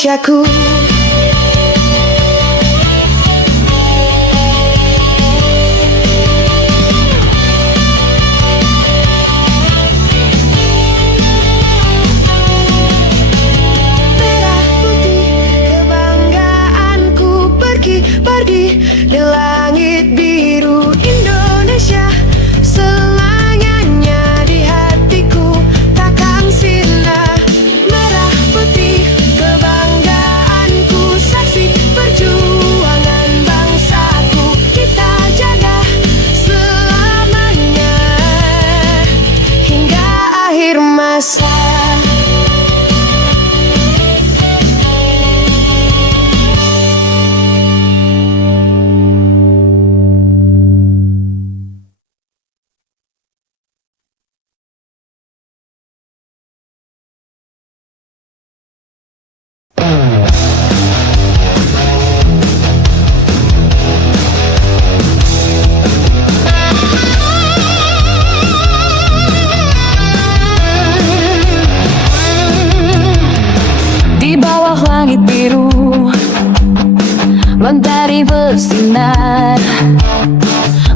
Indonesiaku. Merah putih kebanggaanku, pergi di langit biru Indonesia. Selamanya di hatiku takkan sirna. Merah putih kebanggaanku, saksi perjuangan bangsaku. Kita jaga selamanya hingga akhir masa. Di bawah langit biru mentari bersinar,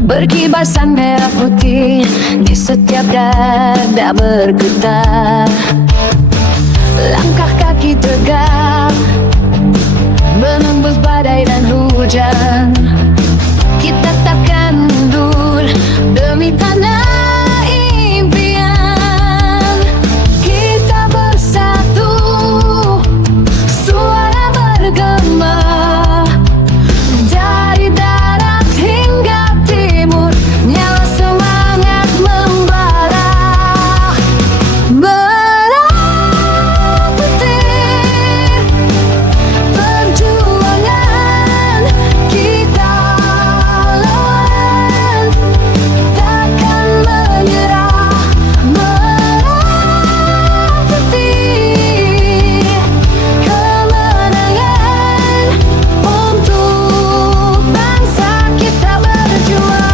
berkibar sang merah putih di setiap dada bergetar. Langkah kaki tegak menembus badai dan hujan. Kita takkan mundur demi tanah impian. Kita bersatu, suara bergema dari darat hingga timur. Nyala semangat membara. Merah putih perjuangan kita lawan, takkan menyerah. Merah putih kemenangan untuk bangsa kita berjuang.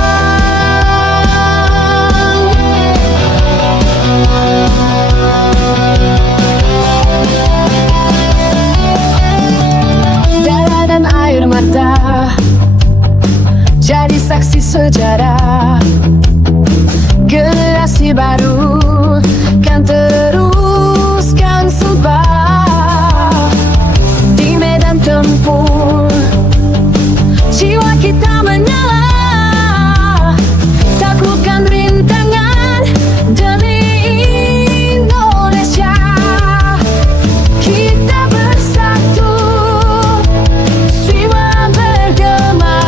Darah dan air mata jadi saksi sejarah. Generasi baru kan teruskan sumpah di medan tempur. Jiwa kita menyala, taklukkan rintangan demi Indonesia. Kita bersatu, jiwa bergema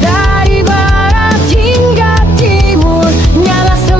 dari barat hingga timur. Nyala semangat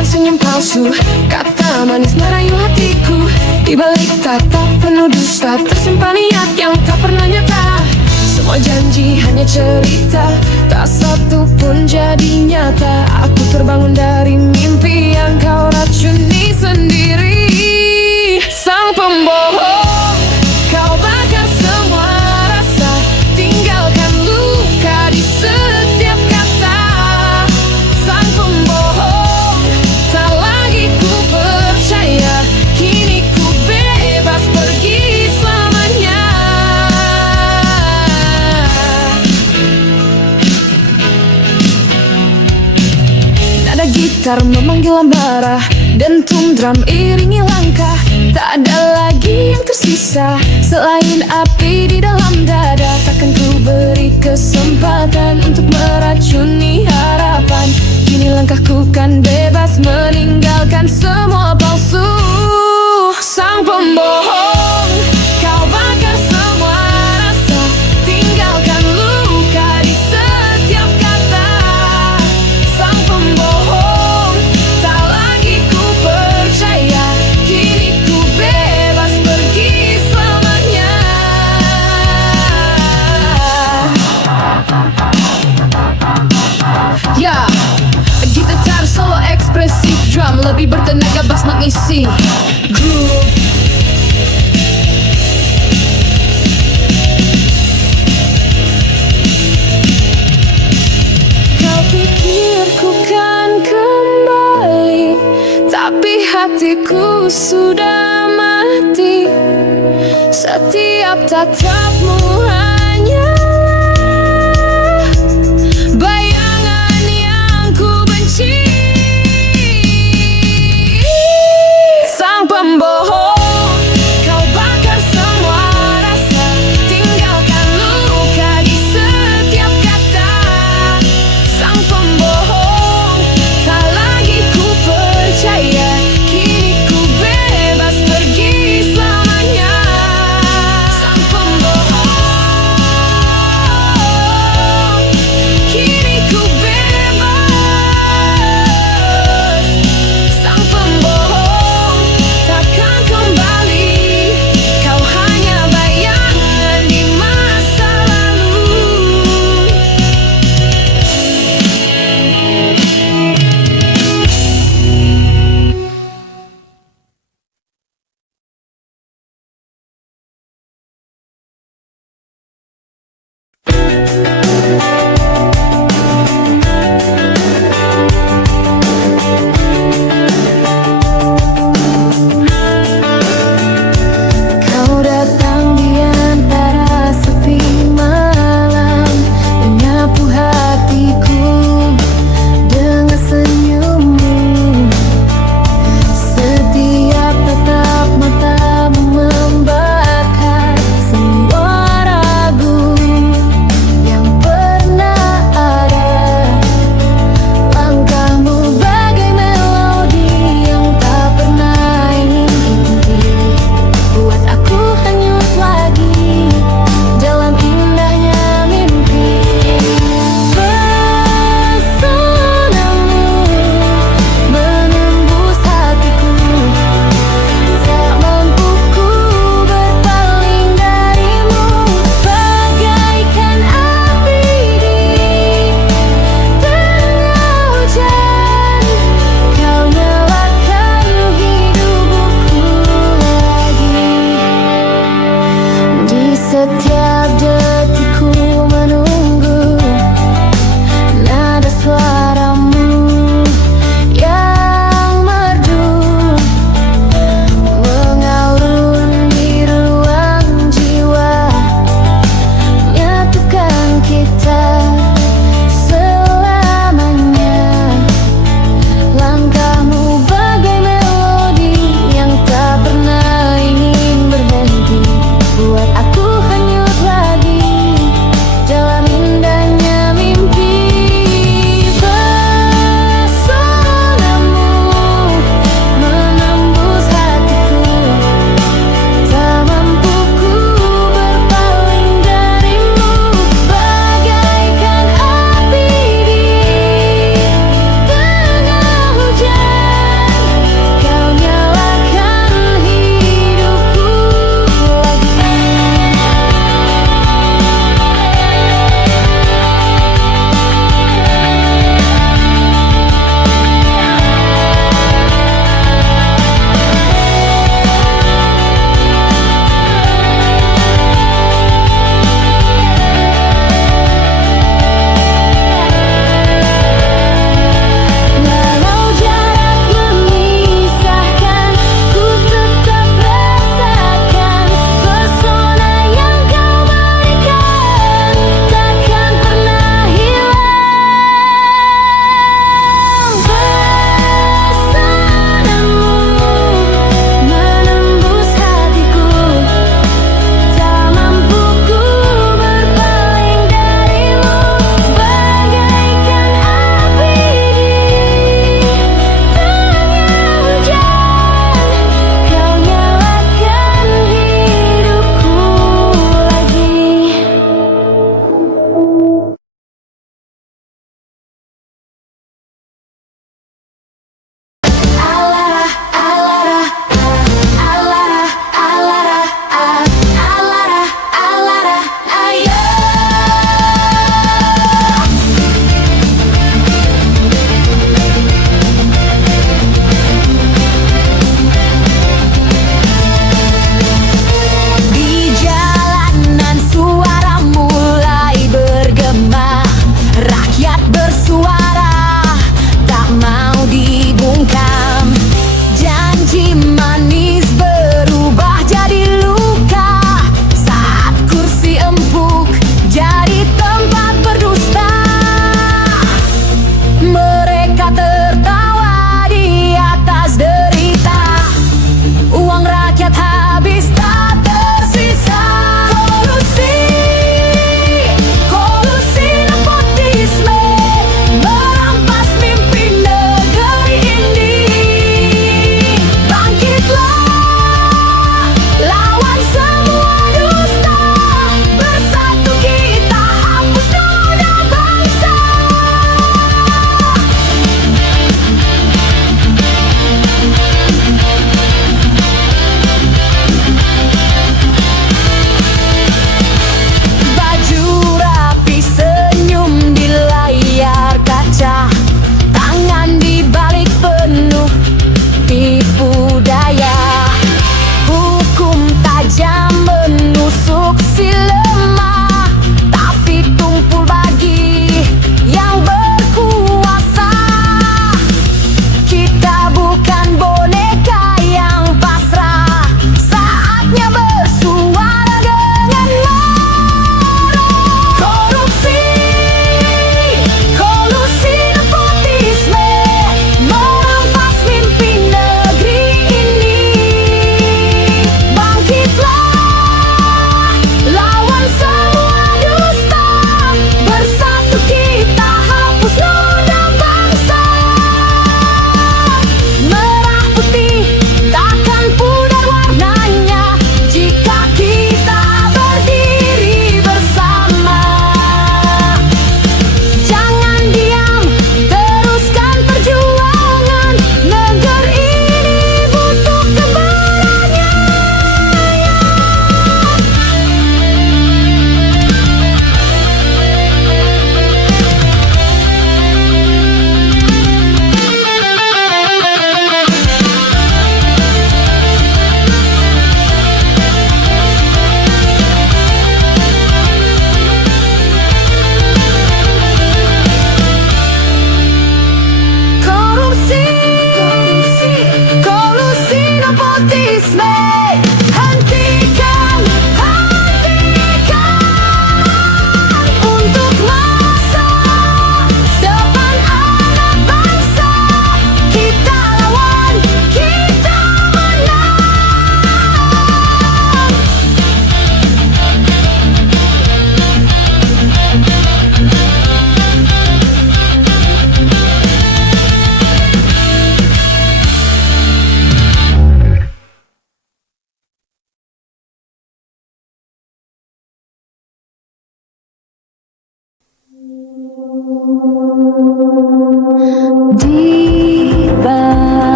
dengan senyum palsu. Kata manis merayu hatiku. Di balik tatap penuh dusta tersimpan niat yang tak pernah nyata. Semua janji hanya cerita, tak satu pun jadi nyata. Aku terbangun dari mimpi yang kau racuni sendiri. Sang pembohong, kau bakar semua rasa, tinggalkan luka di setiap kata. Sang pembohong, tak lagi ku percaya, kini ku bebas pergi selamanya. Nada gitar memanggil marah, dentum drum iringi langkah. Tak ada lagi yang tersisa selain api di dalam dada. Takkan ku beri kesempatan untuk meracuni harapan. Kini langkahku kan bebas meninggalkan semua palsu. Sang pembohong, kau bakar semua rasa, tinggalkan luka di setiap kata. Sang pembohong, tak lagi ku percaya, kini ku bebas pergi selamanya. Ya, gitar solo ekspresif, drum lebih bertenaga, bass mengisi groove. Kau pikir ku kan kembali, tapi hatiku sudah mati. Setiap tatapmu hanyalah bayangan yang ku benci. Sang pembohong, kau bakar semua rasa, tinggalkan luka di setiap kata. Sang pembohong, tak lagi ku percaya, kini ku bebas pergi selamanya. Sang pembohong,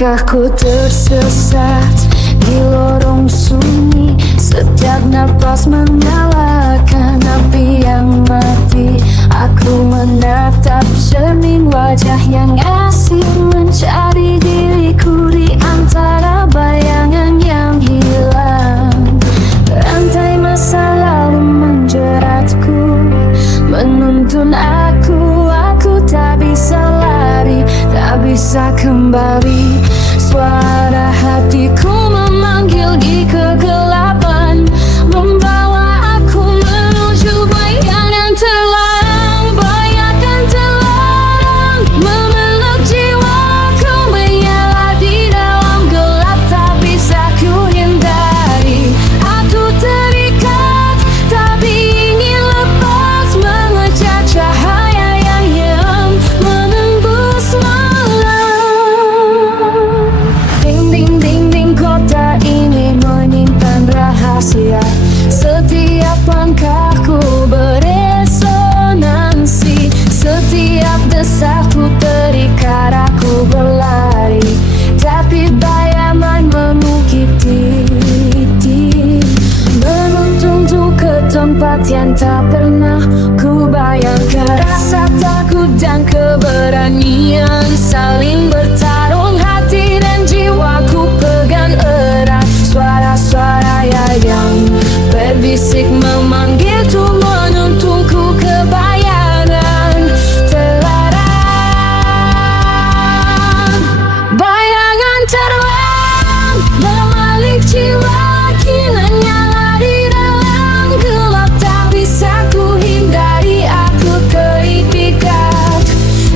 Langkahku tersesat di lorong sunyi. Setiap napas menyalakan api yang mati. Aku menatap cermin wajah yang asing, mencari diriku di antara bayangan yang hilang. Rantai masa lalu menjeratku, menuntun aku tak bisa lari, tak bisa kembali. Suara hatiku memanggil di kegelapan, membawa aku menuju bayangan terlarang. Bayangan terlarang memeluk jiwaku, menyala di dalam gelap, tak bisa ku hindari. Aku terikat, tapi ingin lepas, mengejar cahaya yang menembus malam. Ding ding ding ding, kota ini menyimpan rahasia. Setiap langkahku beresonansi, setiap desakku terikat. Aku berlari, tapi bayangan memukiti, menuntunku ke tempat yang tak pernah ku bayangkan. Rasa takut dan keberanian saling bertarung, hati dan jiwaku pegang erat. Suara-suara yang berbisik memanggil tuh menuntunku ke bayangan terlarang. Bayangan terlarang memalik jiwa, kini nyala di dalam gelap, tak bisa ku hindari. Aku terikat,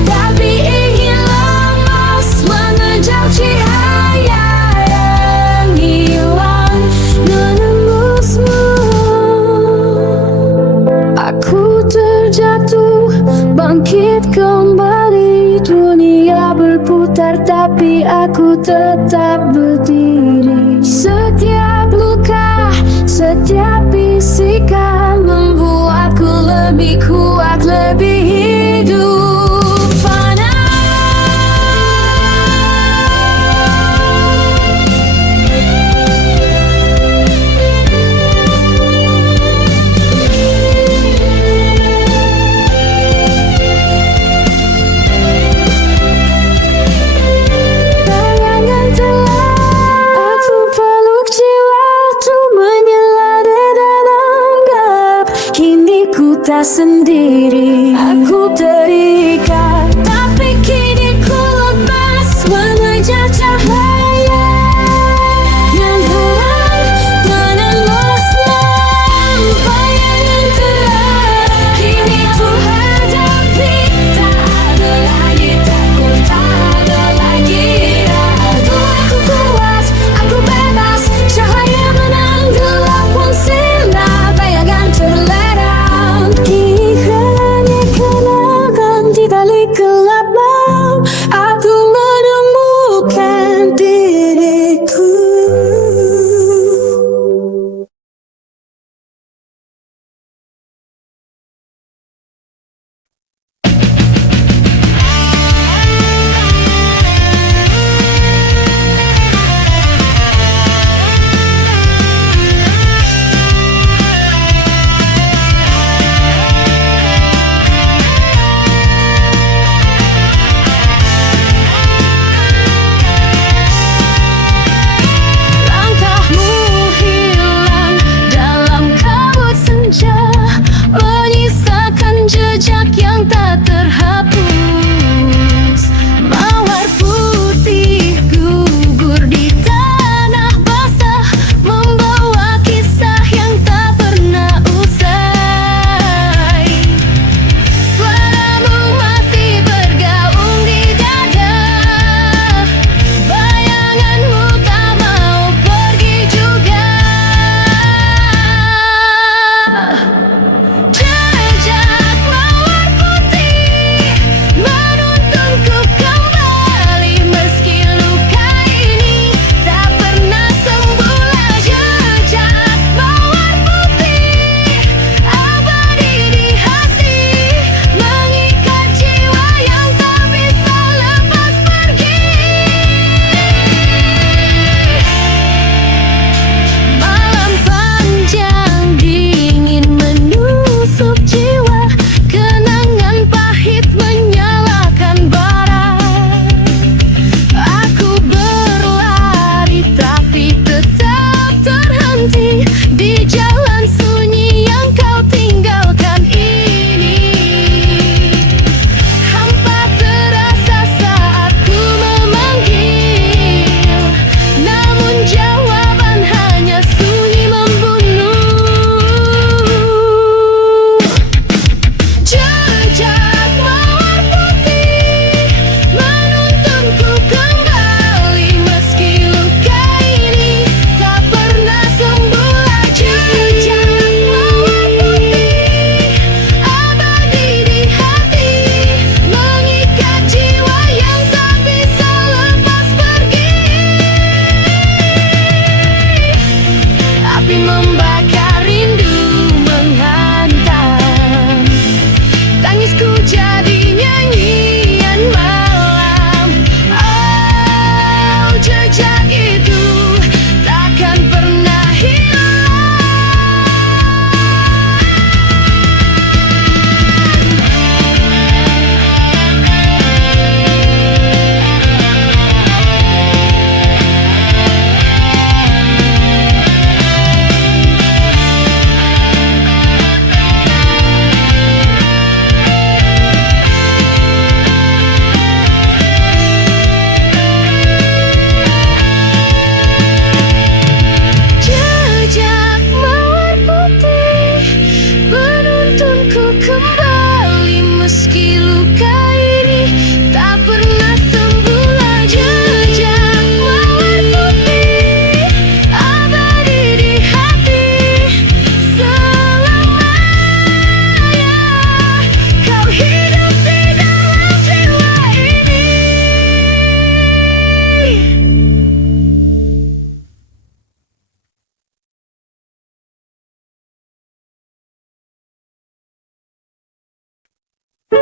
tapi ingin lepas, mengejar cahaya yang hilang, menembusmu. Aku terjatuh, bangkit kembali. Dunia berputar, tapi aku tetap berdiri. Setiap luka, setiap bisikan membuatku lebih kuat, lebih hidup. Fana. Bayangan terlarang, aku peluk jiwa, tuh menyala di dalam gelap. Kini ku tak sendiri, aku terikat, tapi kini ku lepas, mengejar cahaya yang hilang, menembus malam. Bayangan terlarang kini ku hadapi, tak ada lagi takut, tak ada lagi ragu. Aku kuat, aku bebas, cahaya menang, gelap pun sirna. Bayangan terlarang kini Malam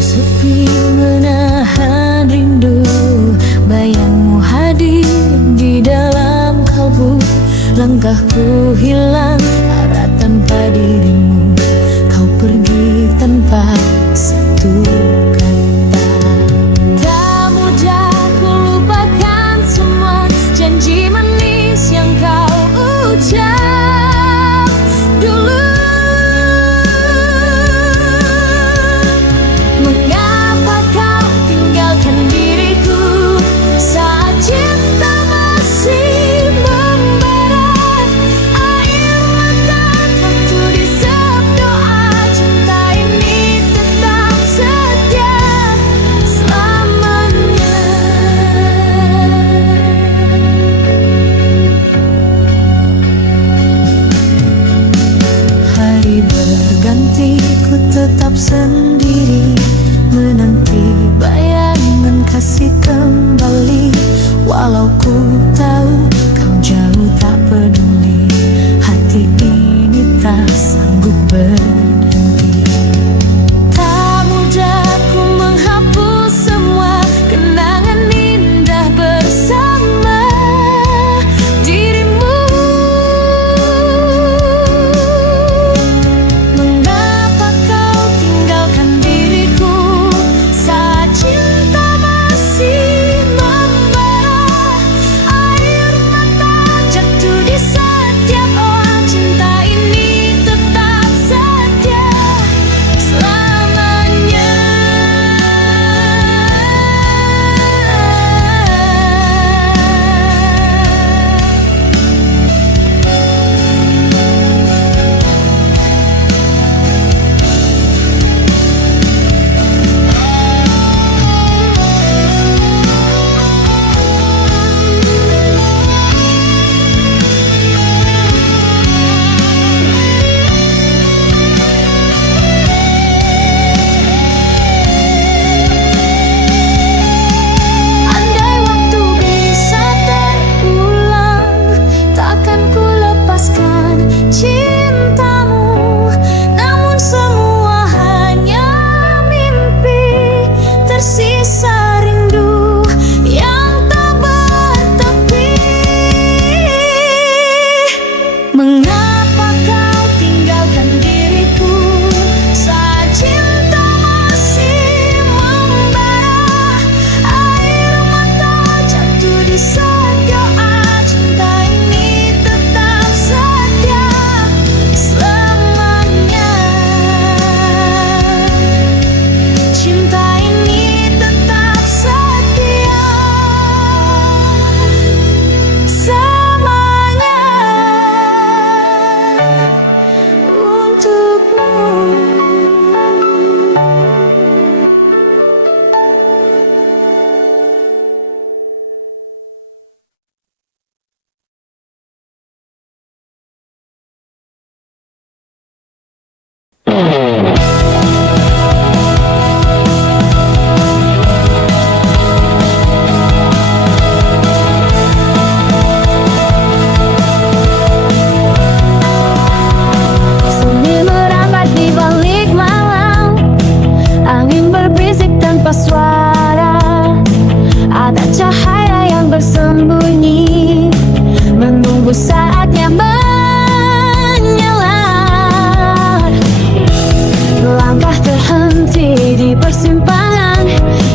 sepi menahan rindu, bayangmu hadir di dalam kalbu. Langkahku hilang arah tanpa dirimu, kau pergi tanpa satu kata. Tak mudah ku lupakan semua janji manis yang kau ucap dulu. Mengapa kau tinggalkan diriku saat cinta masih membara? Air mata tak tulis doa, cinta ini tetap setia selamanya. Hari berganti, ku tetap sendiri, menanti bayangan kasih kembali. Walau ku tahu kau jauh tak peduli, hati ini tak sanggup berhenti. Tak mudah ku menghapus semua kenangan indah bersama dirimu. Mengapa kau tinggalkan diriku saat cinta masih membara? Air mata jatuh di setiap doa, cinta ini tetap setia selamanya. Andai waktu bisa terulang, takkan ku lepaskan cintamu. Namun semua hanya mimpi, tersisa rindu yang tak bertepi. Mengapa kau tinggalkan diriku saat cinta masih membara? Air mata jatuh di saat doa, cinta ini tetap setia selamanya. Cinta ini tetap setia selamanya untukmu. Sunyi merambat di balik malam, angin berbisik tanpa suara. Ada cahaya yang bersembunyi, menunggu saatnya menyala. Langkah terhenti di persimpangan,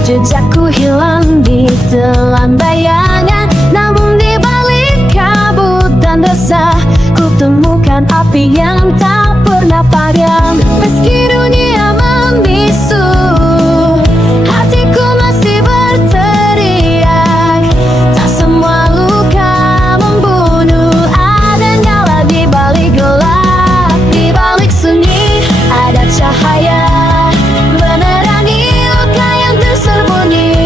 jejakku hilang di telan bayangan. Namun di balik kabut dan resah, ku temukan api yang tak pernah padam. Meski dunia membisu, hatiku masih berteriak. Tak semua luka membunuh, ada nyala di balik gelap. Di balik sunyi ada cahaya, menerangi luka yang tersembunyi.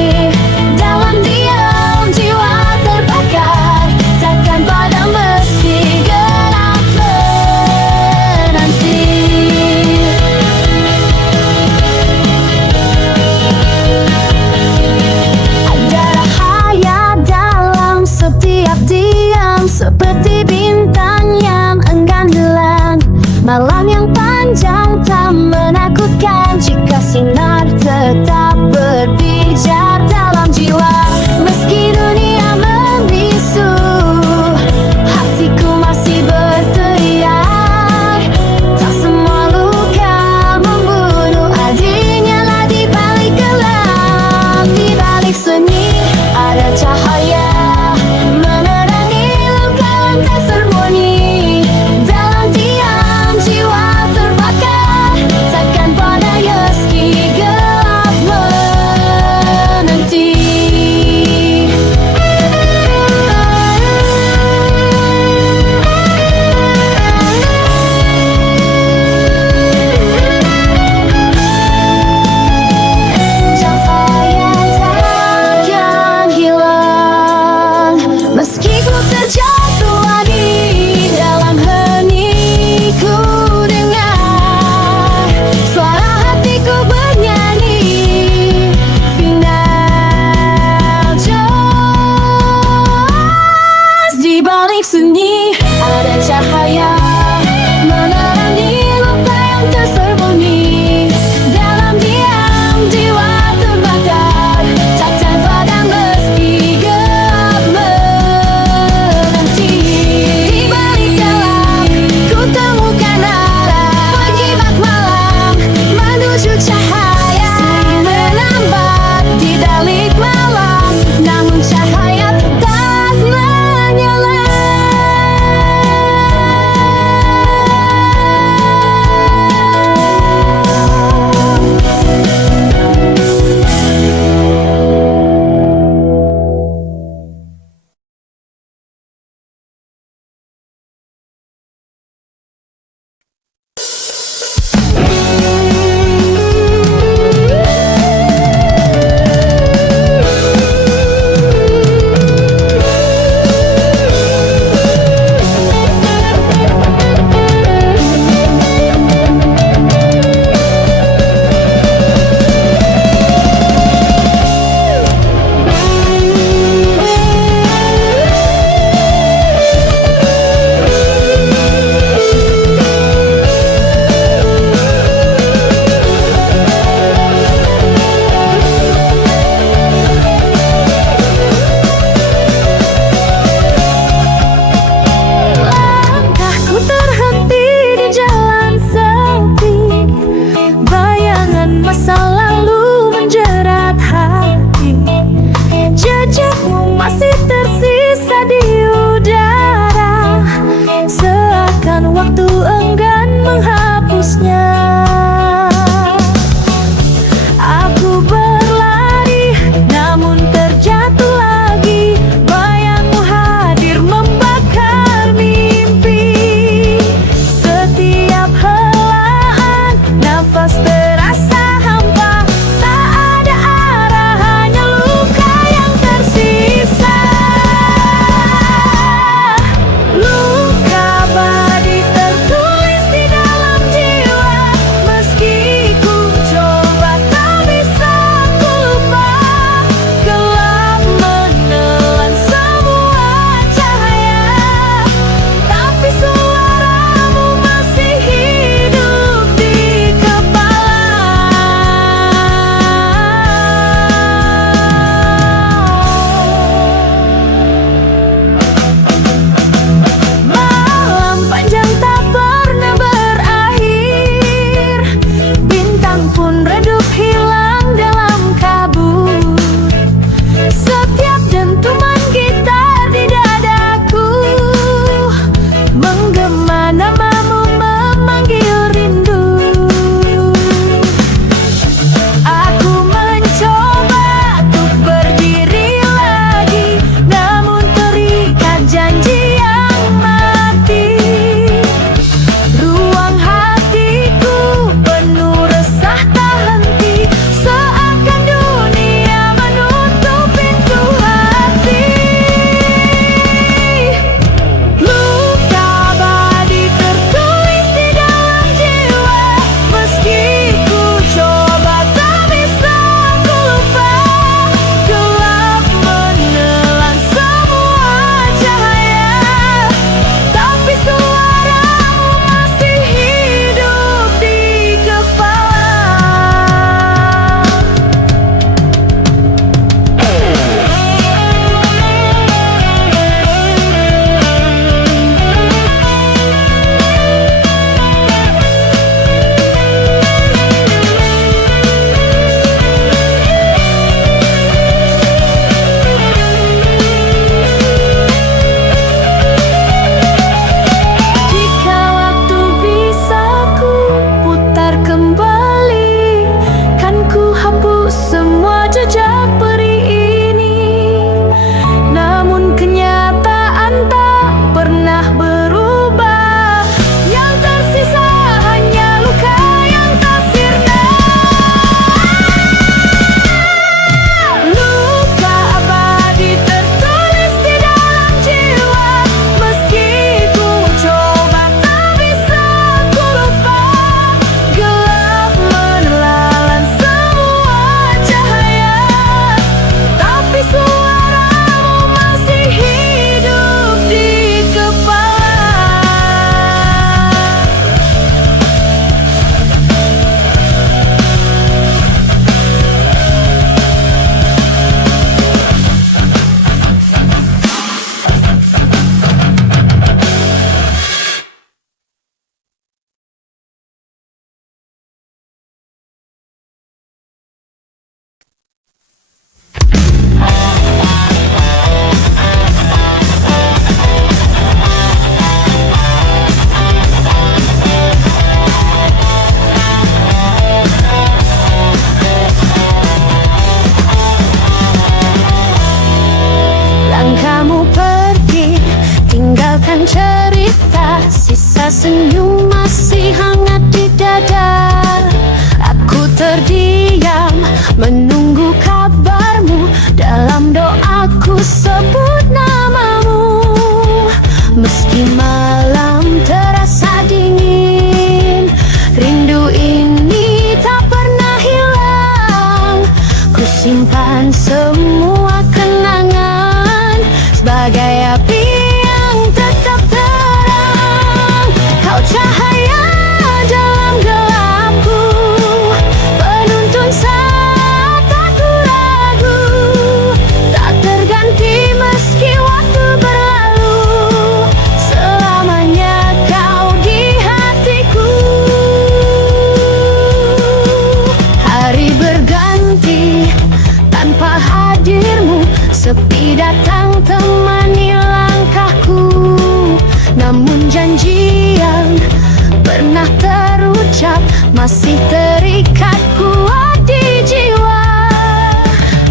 Malam yang panjang tak menakutkan jika sinar tetap berpijar dalam jiwa. Meski dunia membisu, hatiku masih berteriak. Tak semua luka membunuh, adanya lah di balik gelap. Di balik sunyi ada cahaya menerangi luka yang tersembunyi. Dalam diam jiwa senyum masih hangat di dada. Aku terdiam menunggu kabarmu. Dalam doaku sebut namamu. Meski malam terasa dingin, rindu ini tak pernah hilang. Ku simpan semua kenangan sebagai api yang tetap terang. Kau cahaya dalam gelapku, penuntun saat aku ragu. Tak terganti meski waktu berlalu, selamanya kau di hatiku. Hari berganti tanpa hadirmu, sepi datang temani langkahku. Namun janji yang pernah terucap masih terikat kuat di jiwa.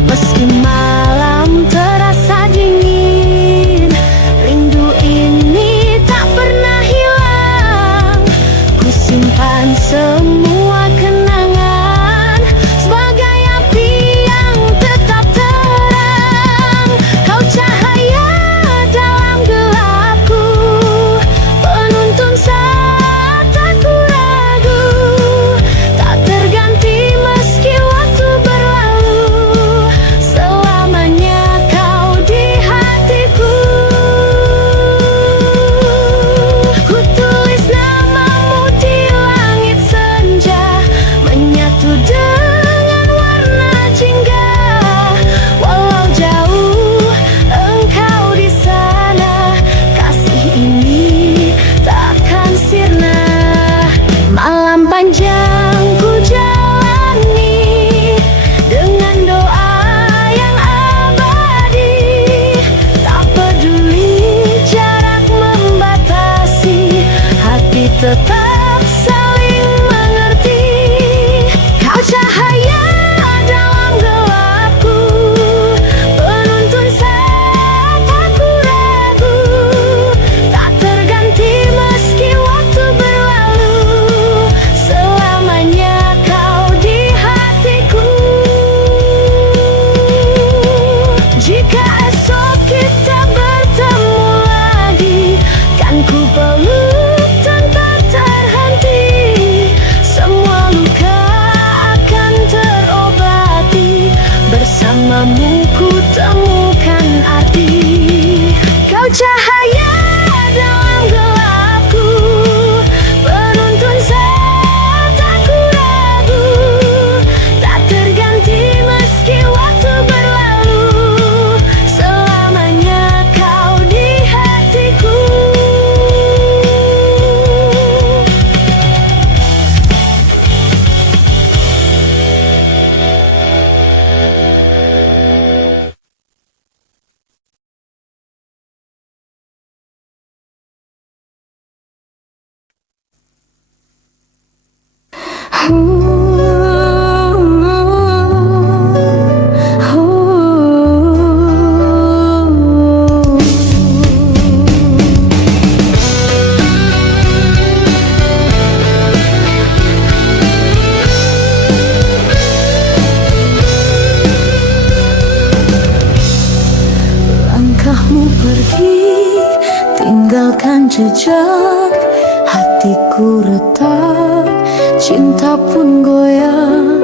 Meski malam terasa dingin, rindu ini tak pernah hilang. Ku simpan semua kenangan sebagai api yang tetap terang. Kau cahaya dalam gelapku, penuntun saat aku ragu. Tak terganti meski waktu berlalu, selamanya kau di hatiku. Ku tulis namamu di langit senja, menyatu dengan warna jingga. Walau jauh engkau di sana, kasih ini takkan sirna. Malam panjang ku jalani dengan doa yang abadi. Tak peduli jarak membatasi, hati tetap saling mengerti. Kau cahaya dalam gelapku, penuntun saat aku ragu. Tak terganti meski waktu berlalu, selamanya kau di hatiku. Jika esok kita bertemu lagi, kan ku peluk tanpa terhenti. Semua luka akan terobati, bersamamu ku temukan arti. Kau cahaya dalam gelapku, penuntun saat aku ragu. Tak terganti meski waktu berlalu, selamanya kau di hatiku. Langkahmu pergi, tinggalkan jejak. Hatiku retak, cinta pun goyah.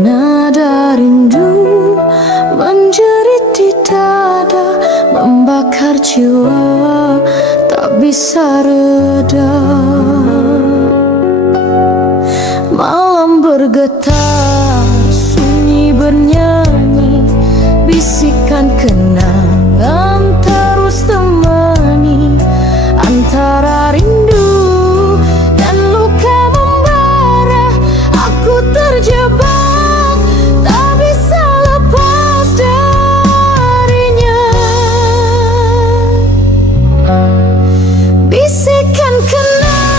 Nada rindu menjerit di dada, membakar jiwa tak bisa reda. Malam bergetar, sunyi bernyanyi, bisikan kenangan terus temani. Antara rindu dan luka membara, aku terjebak, tak bisa lepas darinya. Bisikan kenangan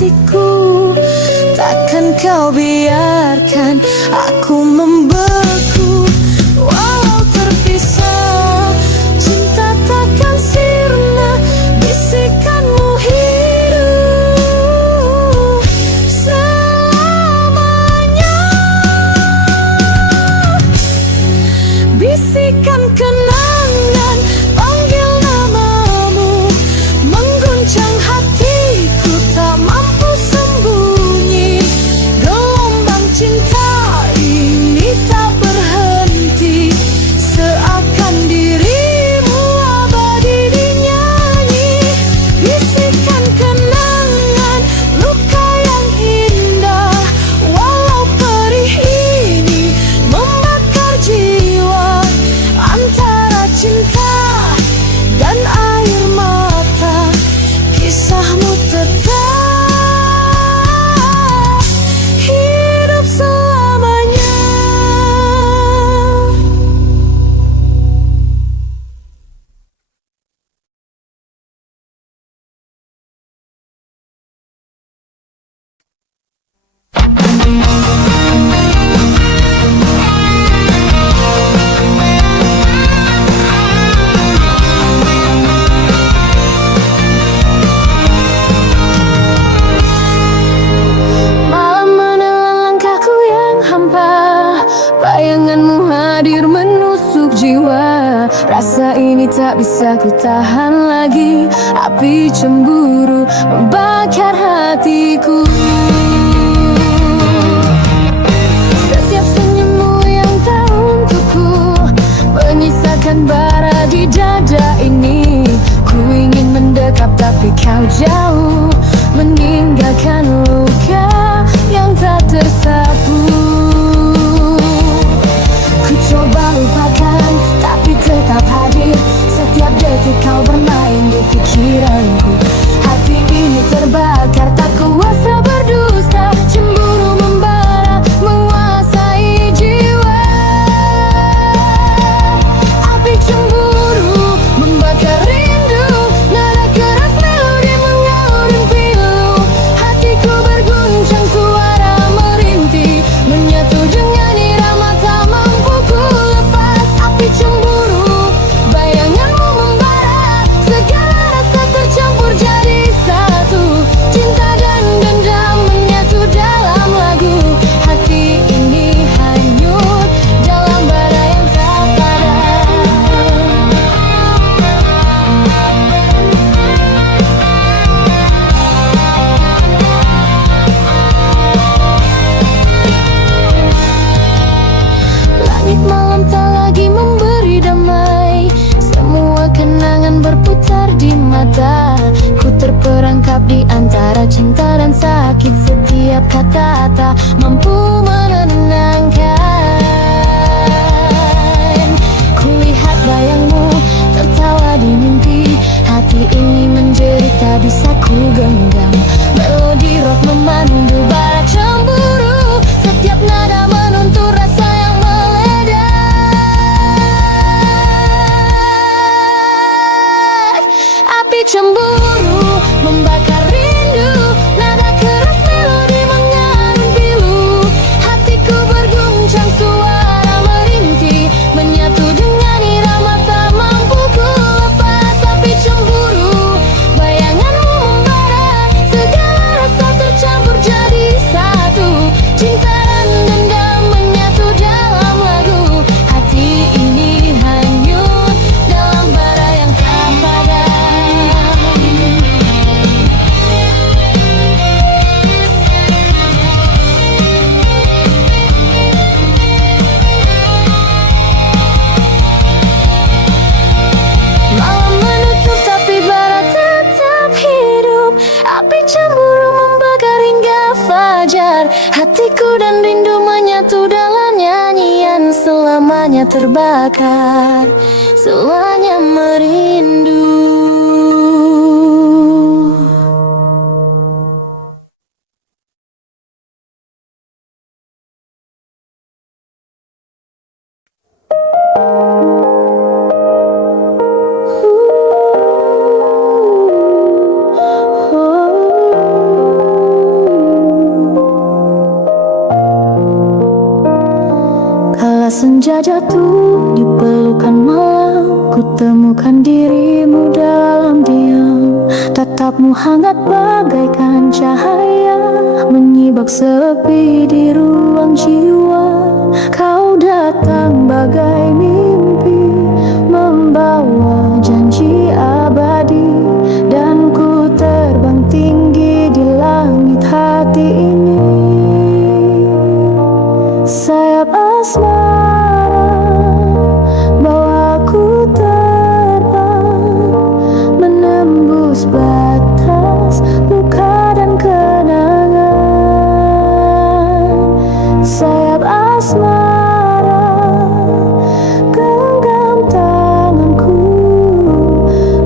hatiku. Takkan kau biarkan aku membeku. Walau terpisah, cinta takkan sirna. Bisikanmu hidup selamanya. Bisikan kenangan, panggil namamu, mengguncang hatiku tak mampu sembunyi. Gelombang cinta ini tak berhenti, seakan dirimu abadi dinyanyi. Bisikan kenangan, luka yang indah, walau perih ini membakar jiwa. Antara cinta dan air mata, kisahmu tetap hidup selamanya. Malam menelan langkahku yang hampa, bayanganmu hadir menusuk jiwa. Rasa ini tak bisa ku tahan lagi, api cemburu membakar hatiku. Setiap senyummu yang tak untukku menyisakan bara di dada ini. Ku ingin mendekap tapi kau jauh, meninggalkan luka yang tak tersapu. Ku coba lupakan tapi tetap hadir, setiap detik kau bermain di pikiranku. Hati ini terbakar tak kuasa berdusta, cemburu membara menguasai jiwa. Api cemburu membakar rindu, nada keras melodi mengalun pilu. Hatiku berguncang, suara merintih, menyatu dengan irama tak mampu ku lepas. Api cemburu, bayanganmu membara, segala rasa tercampur jadi satu. Cinta dan dendam menyatu dalam lagu. Hati ini hanyut dalam bara yang tak padam. Langit malam tak lagi memberi damai, semua kenangan berputar di mata. Ku terperangkap di antara cinta dan sakit, setiap kata tak mampu menenangkan. Kulihat bayangmu tertawa di mimpi, hati ini menjerit tak bisa ku genggam. Melodi rock memandu bara cemburu, setiap nada menuntut rasa yang meledak. Api cemburu membakar rindu, nada keras melodi mengalun pilu. Hatiku berguncang, suara merintih, menyatu dengan irama tak mampu ku lepas. Api cemburu, bayanganmu membara, segala rasa tercampur jadi satu. Cinta dan dendam menyatu dalam lagu. Hati ini hanyut dalam bara yang tak padam. Malam menutup tapi bara tetap hidup. Api cemburu membakar hingga fajar. Hatiku dan rindu menyatu dalam nyanyian. Selamanya terbakar, selamanya merindu. Senja jatuh di pelukan malam, ku temukan dirimu dalam diam. Tatapmu hangat bagaikan cahaya, menyibak sepi di ruang jiwa. Kau datang bagai mimpi, membawa janji abadi, dan ku terbang tinggi di langit hati ini. Sayap asmara bawa aku terbang, menembus batas luka dan kenangan. Sayap asmara genggam tanganku,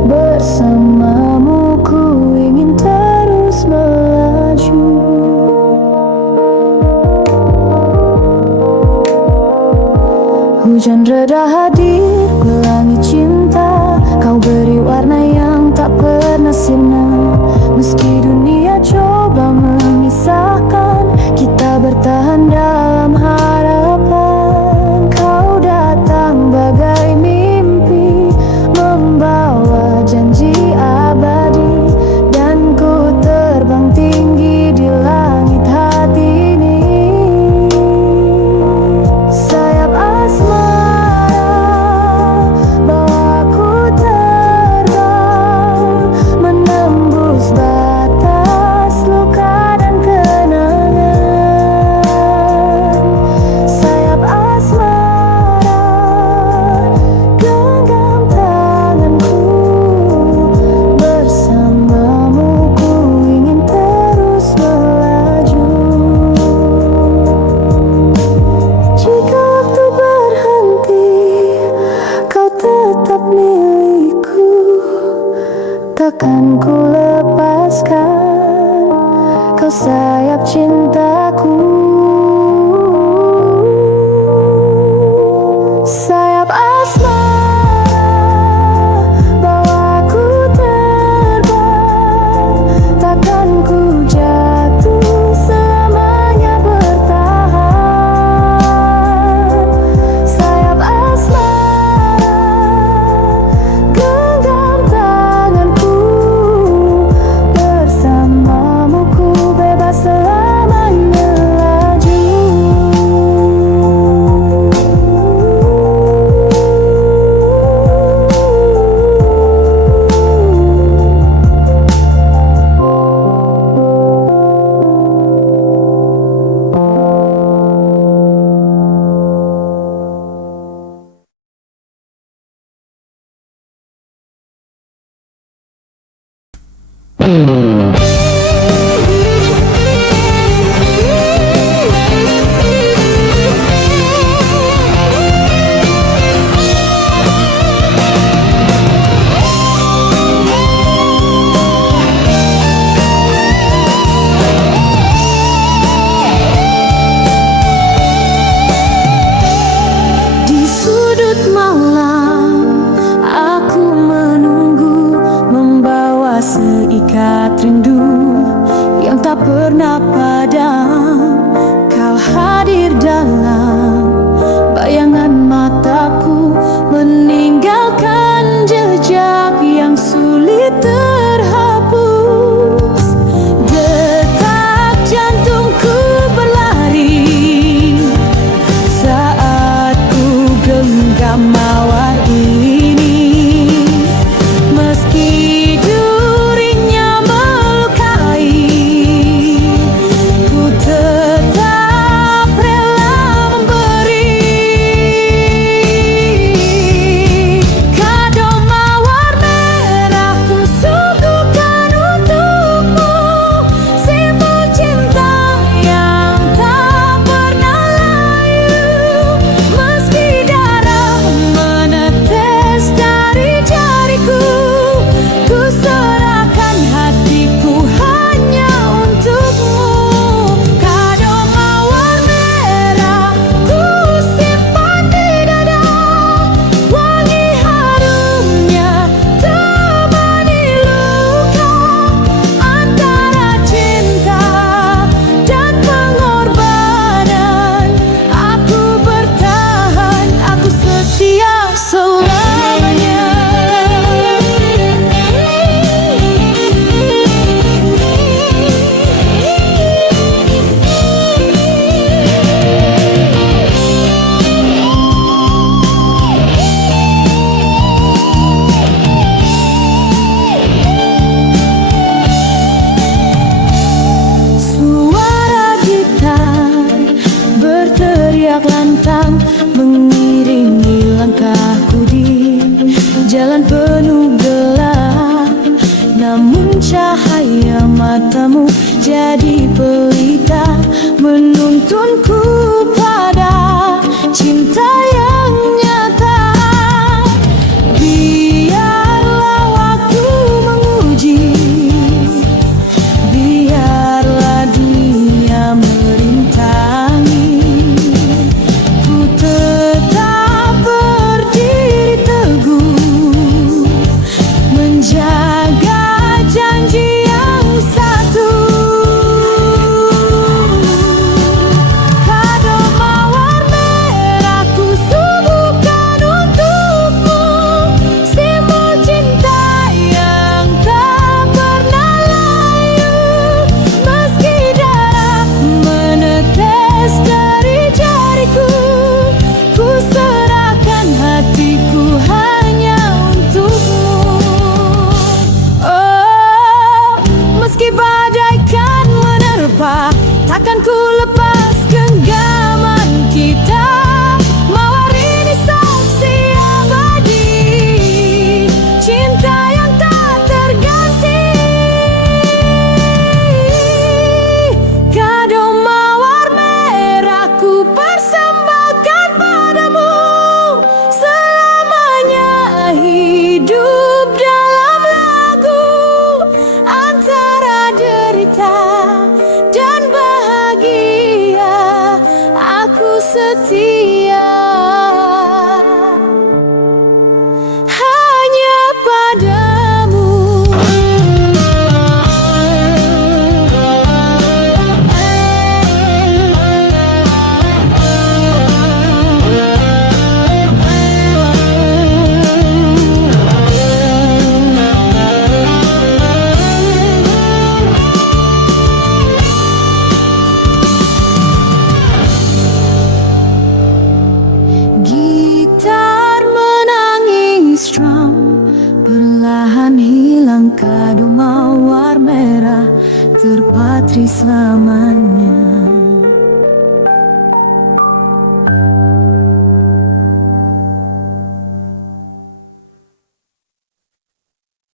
bersamamu ku ingin terus melaju. Hujan reda hadir, pelangi cinta, kau beri warna yang tak pernah sirna. Meski dunia coba memisahkan, kita bertahan dalam harapan. Kau datang bagai mimpi, membawa janji abadi, dan ku terbang tinggi di langit hati ini. Sayap asmara bawa aku terbang, menembus batas luka dan kenangan. Sayap asmara genggam tanganku, bersamamu ku ingin terus melaju. Jika waktu berhenti, kau tetap milikku, takkan ku lepaskan kau sayap cintaku. Sayap asmara bawa aku terbang, takkan ku jatuh, selamanya bertahan. Sayap asmara genggam tanganku, bersamamu ku bebas selamanya laju. Di sudut malam aku menunggu, membawa seikat rindu yang tak pernah padam. Kau hadir dalam bayangan mataku, meninggalkan jejak yang sulit terhapus. Detak jantungku berlari saat ku genggam mawar ini. Meski durinya melukai, cahaya matamu jadi pelita menuntunku pada cinta yang nyata. Biarlah waktu menguji, biarlah dunia merintangi, ku tetap berdiri teguh menjaga janji yang satu. Kado mawar merah ku suguhkan untukmu, simbol cinta yang tak pernah layu. Meski darah menetes dari jariku, ku serahkan hatiku hanya untukmu. Oh, meski badai kan menerpa, takkan ku lepas genggaman kita. Mawar ini saksi abadi, cinta yang tak terganti. Kado mawar merah ku persembahkan padamu, selamanya hidup dalam lagu. Antara derita dan bahagia, aku setia hanya padamu. Gitar menangis drum, perlahan hilang kado mawar merah terpatri selamanya.